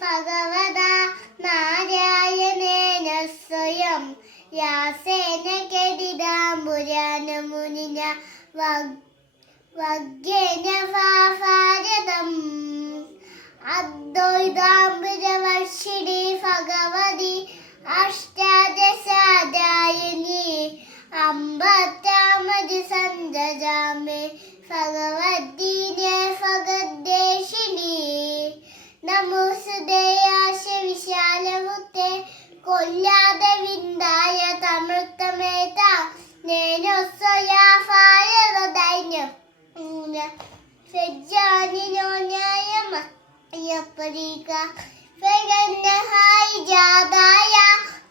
ഭഗവത നാരായണേന സ്വയം വ്യാസേന കെടിതാംബുരാനമുനിന വഗ്യേന ഭാരതം അദ്വൈതാംബുരവർഷിണി ഭഗവതി അഷ്ടാദശാദായിനി അമ്പത്താമത് സന്തജാ ഫെജാനിനോ ന്യായമ യപ്പരീക ഫെഗന്നഹായി ജാതായ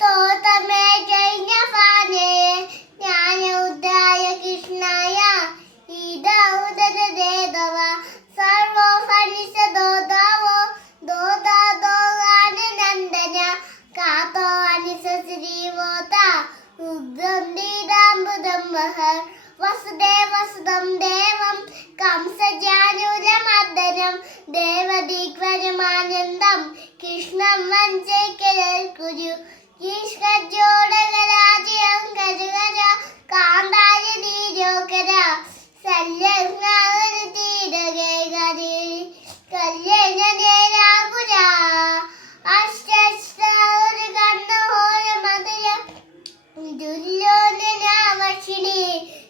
തോതമേ ജൈന ഫാനേ. ജ്ഞാന ഉദായ കൃഷ്ണായ ഇദൗദര ദേദവ. സർവോ ഫനിസ ദോദാവോ. ദോദാ ദോഗാന നന്ദന. കാതോ അനിസ ശ്രീവോത ഉഗ്രന്ഥിരാംബുദം മഹർ. വസുദേവസുതം ദേവം കംസജാനുരമർദ്ദനം ദേവദിഗ്വരമാനന്ദം കൃഷ്ണം വഞ്ചേക്കരൽ കുരു ഈശ്വജോടകരാജയം കരുകര കാന്താര നീരോകര സല്യജ്ഞാനരു തീരകേ ഗരി കല്യണ നേരാകുര അഷ്ടഷ്ടരു കണ്ണുഹോര